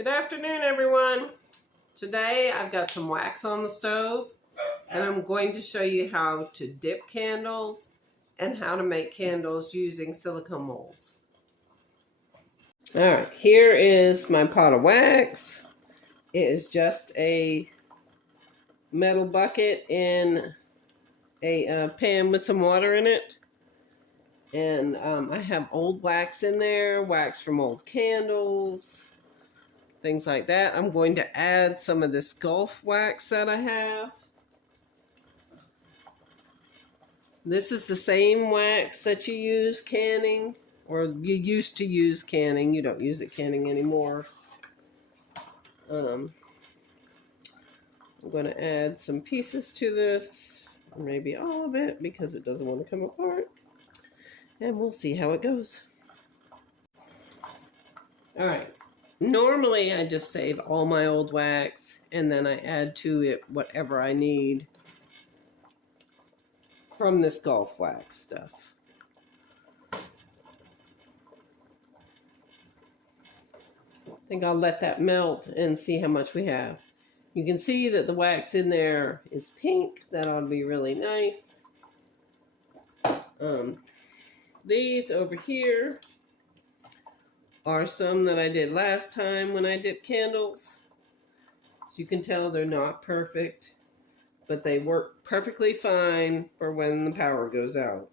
Good afternoon, everyone. Today I've got some wax on the stove and I'm going to show you how to dip candles and how to make candles using silicone molds. Alright, here is my pot of wax. It is just a metal bucket in a pan with some water in it. And I have old wax in there, wax from old candles, things like that. I'm going to add some of this Gulf wax that I have. This is the same wax that you use canning, or you used to use canning. You don't use it canning anymore. I'm going to add some pieces to this, or maybe all of it, because it doesn't want to come apart. And we'll see how it goes. All right. Normally, I just save all my old wax, and then I add to it whatever I need from this Gulf wax stuff. I think I'll let that melt and see how much we have. You can see that the wax in there is pink. That ought to be really nice. These over here are some that I did last time when I dipped candles. As you can tell, they're not perfect, but they work perfectly fine for when the power goes out.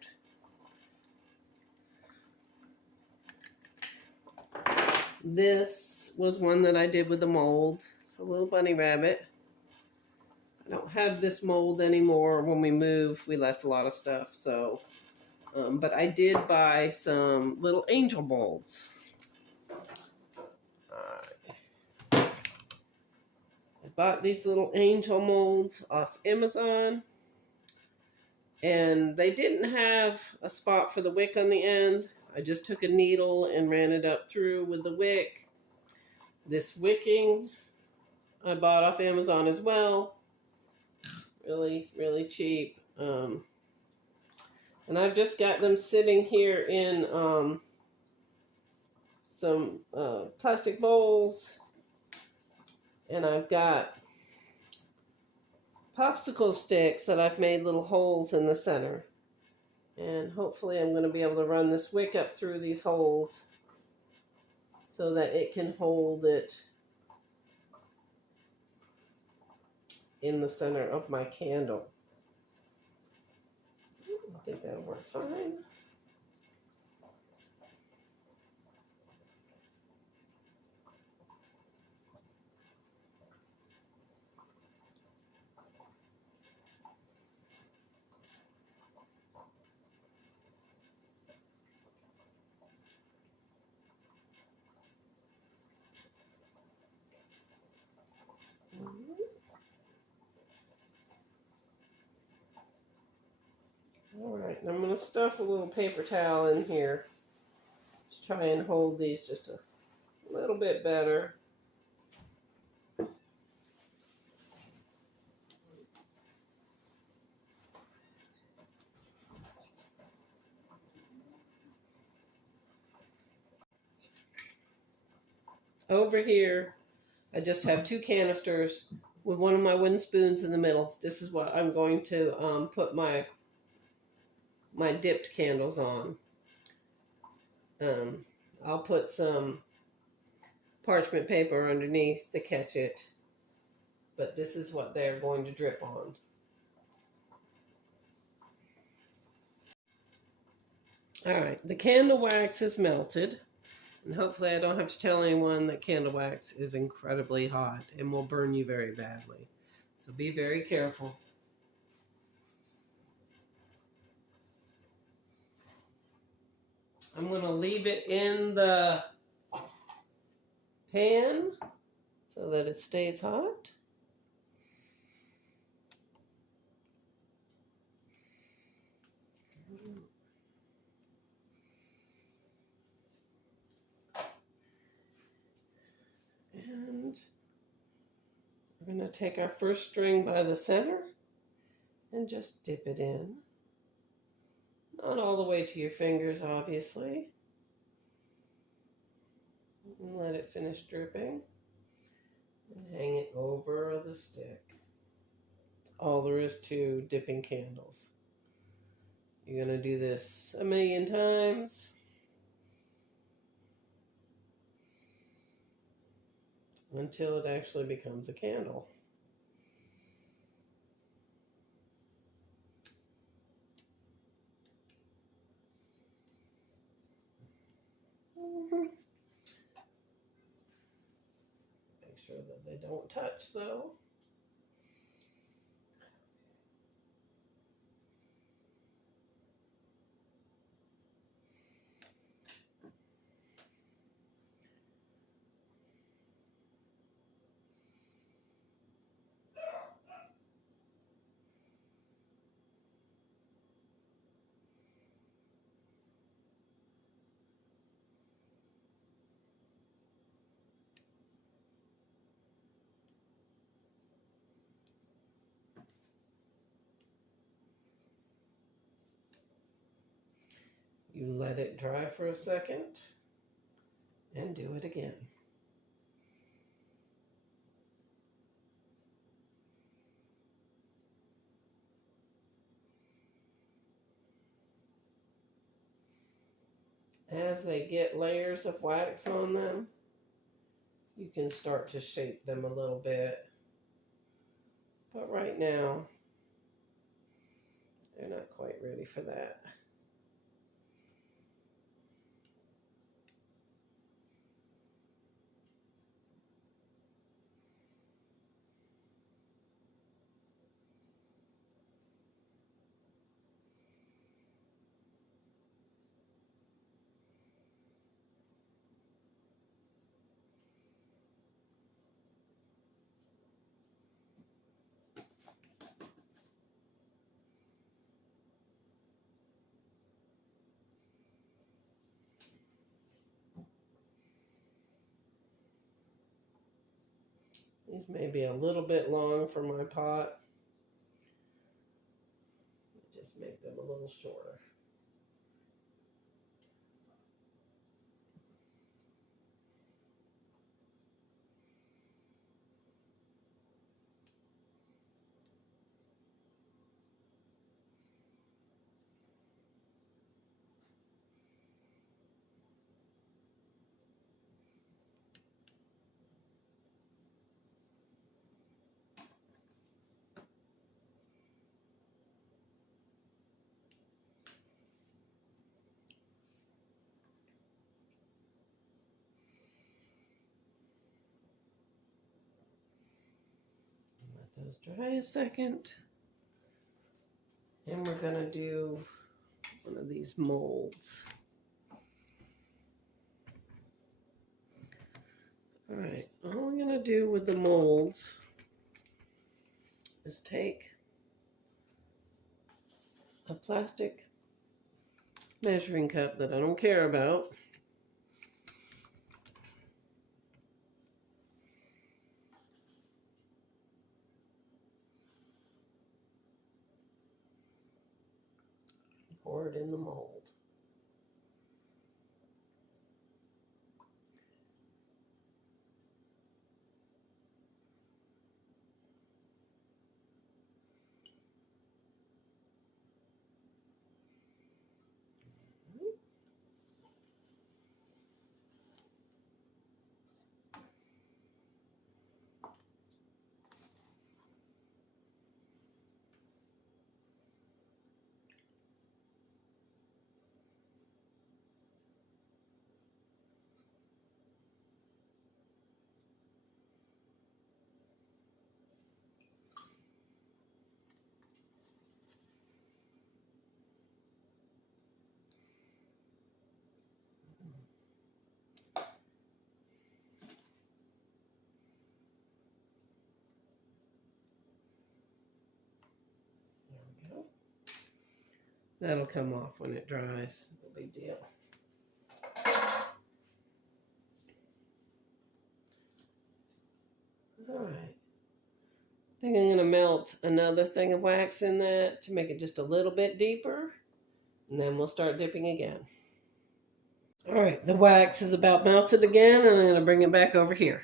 This was one that I did with the mold. It's a little bunny rabbit. I don't have this mold anymore. When we moved, we left a lot of stuff, so but I did buy some little angel molds. I bought these little angel molds off Amazon, and they didn't have a spot for the wick on the end. I just took a needle and ran it up through with the wick. This wicking I bought off Amazon as well. Really, really cheap. And I've just got them sitting here in some plastic bowls. And I've got popsicle sticks that I've made little holes in the center. And hopefully I'm going to be able to run this wick up through these holes so that it can hold it in the center of my candle. I think that'll work fine. Alright, I'm going to stuff a little paper towel in here to try and hold these just a little bit better. Over here, I just have two canisters with one of my wooden spoons in the middle. This is what I'm going to put my dipped candles on. I'll put some parchment paper underneath to catch it, but this is what they're going to drip on. Alright, the candle wax is melted, and hopefully I don't have to tell anyone that candle wax is incredibly hot and will burn you very badly. So be very careful. I'm going to leave it in the pan so that it stays hot. And we're going to take our first string by the center and just dip it in. Not all the way to your fingers, obviously. And let it finish dripping. And hang it over the stick. All there is to dipping candles. You're going to do this a million times until it actually becomes a candle. Make sure that they don't touch though. You let it dry for a second and do it again. As they get layers of wax on them, you can start to shape them a little bit. But right now, they're not quite ready for that. These may be a little bit long for my pot. Just make them a little shorter. Let those dry a second. And we're gonna do one of these molds. All right, all I'm gonna do with the molds is take a plastic measuring cup that I don't care about. Pour it in the mold. There we go. That'll come off when it dries. No big deal. All right. I think I'm going to melt another thing of wax in that to make it just a little bit deeper. And then we'll start dipping again. All right, the wax is about melted again, and I'm going to bring it back over here.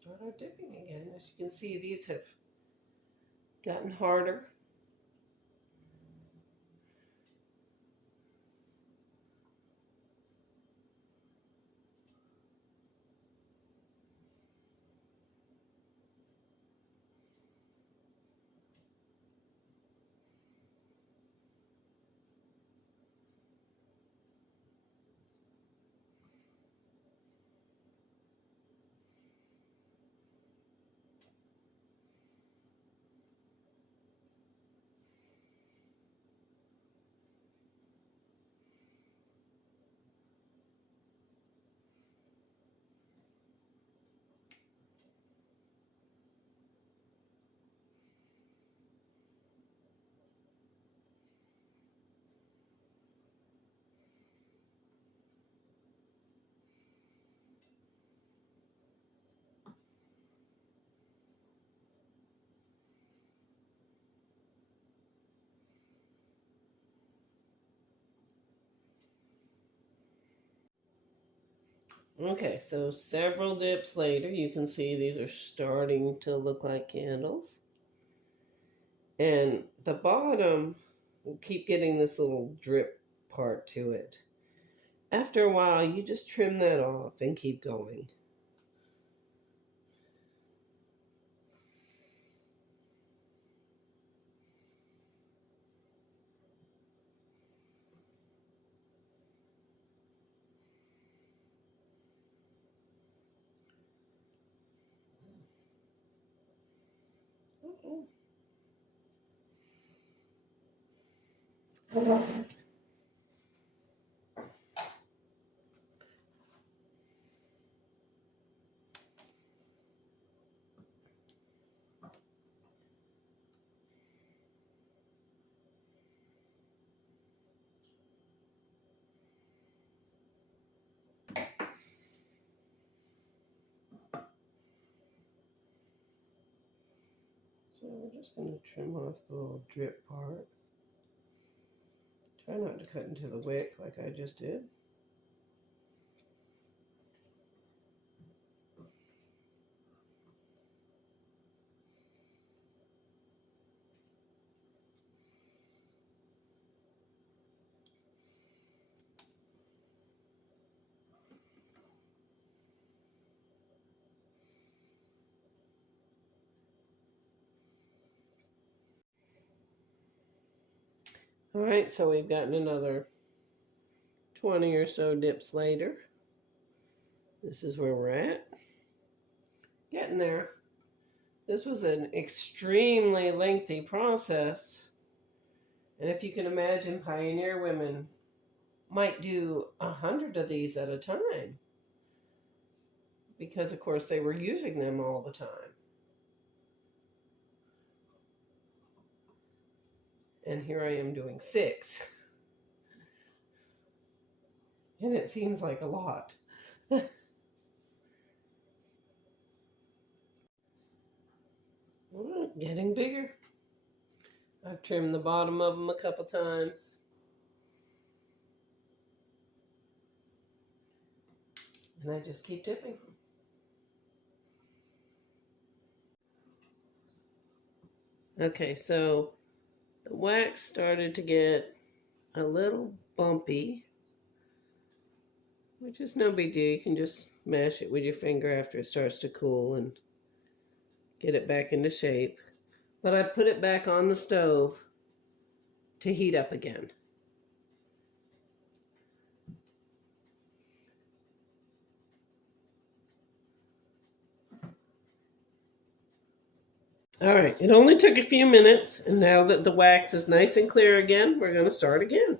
start our dipping again. As you can see, these have gotten harder. Okay, so several dips later, you can see these are starting to look like candles. And the bottom will keep getting this little drip part to it. After a while, you just trim that off and keep going. So we're just going to trim off the little drip part. Try not to cut into the wick like I just did. All right, so we've gotten another 20 or so dips later. This is where we're at. Getting there. This was an extremely lengthy process. And if you can imagine, pioneer women might do 100 of these at a time. Because, of course, they were using them all the time. And here I am doing 6. And it seems like a lot. Getting bigger. I've trimmed the bottom of them a couple times. And I just keep dipping. Okay, so the wax started to get a little bumpy, which is no big deal. You can just mash it with your finger after it starts to cool and get it back into shape. But I put it back on the stove to heat up again. All right, it only took a few minutes, and now that the wax is nice and clear again, we're going to start again.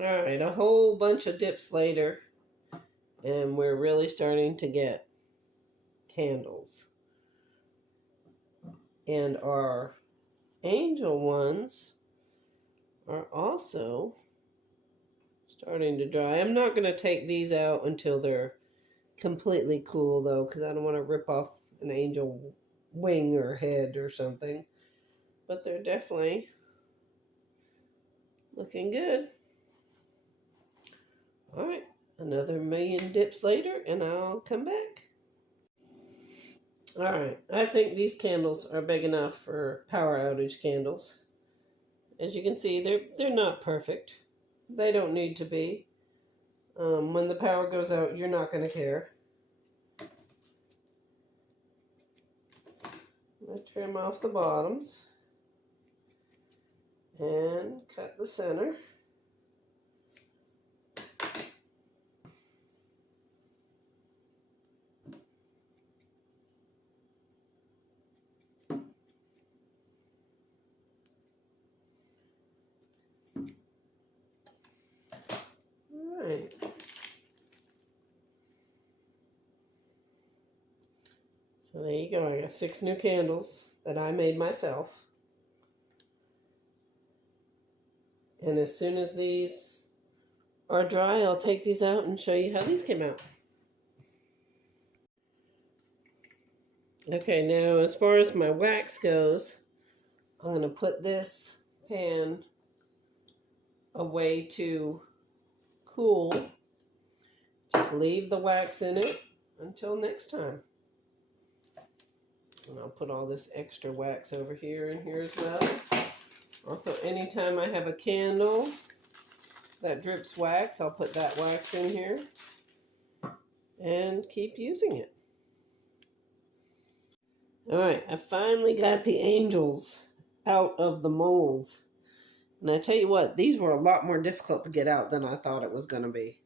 Alright, a whole bunch of dips later, and we're really starting to get candles. And our angel ones are also starting to dry. I'm not going to take these out until they're completely cool, though, because I don't want to rip off an angel wing or head or something. But they're definitely looking good. All right, another million dips later, and I'll come back. All right, I think these candles are big enough for power outage candles. As you can see, they're not perfect. They don't need to be. When the power goes out, you're not going to care. I trim off the bottoms and cut the center. All right. So there you go. I got 6 new candles that I made myself. And as soon as these are dry, I'll take these out and show you how these came out. Okay, now as far as my wax goes, I'm going to put this pan away to cool. Just leave the wax in it until next time. And I'll put all this extra wax over here and here as well. Also, anytime I have a candle that drips wax, I'll put that wax in here and keep using it. Alright, I finally got the angels out of the molds. And I tell you what, these were a lot more difficult to get out than I thought it was going to be.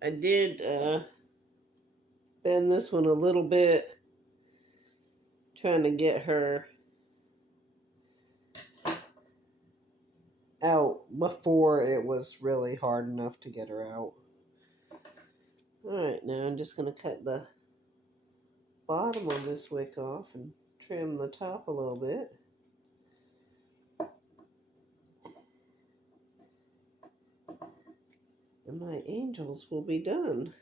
I did bend this one a little bit, trying to get her out before it was really hard enough to get her out. Alright, now I'm just going to cut the bottom of this wick off and trim the top a little bit. And my angels will be done.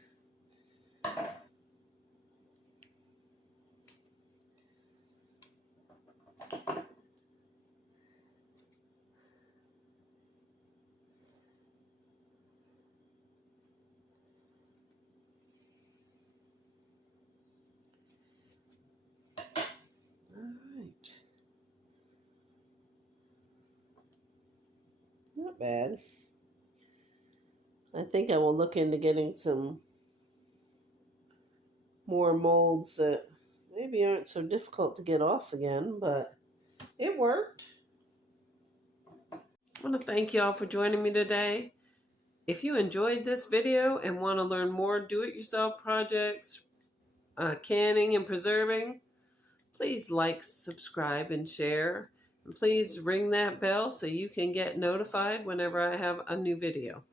Not bad. I think I will look into getting some more molds that maybe aren't so difficult to get off again, but it worked. I want to thank you all for joining me today. If you enjoyed this video and want to learn more do-it-yourself projects, canning and preserving, please like, subscribe, and share. And please ring that bell so you can get notified whenever I have a new video.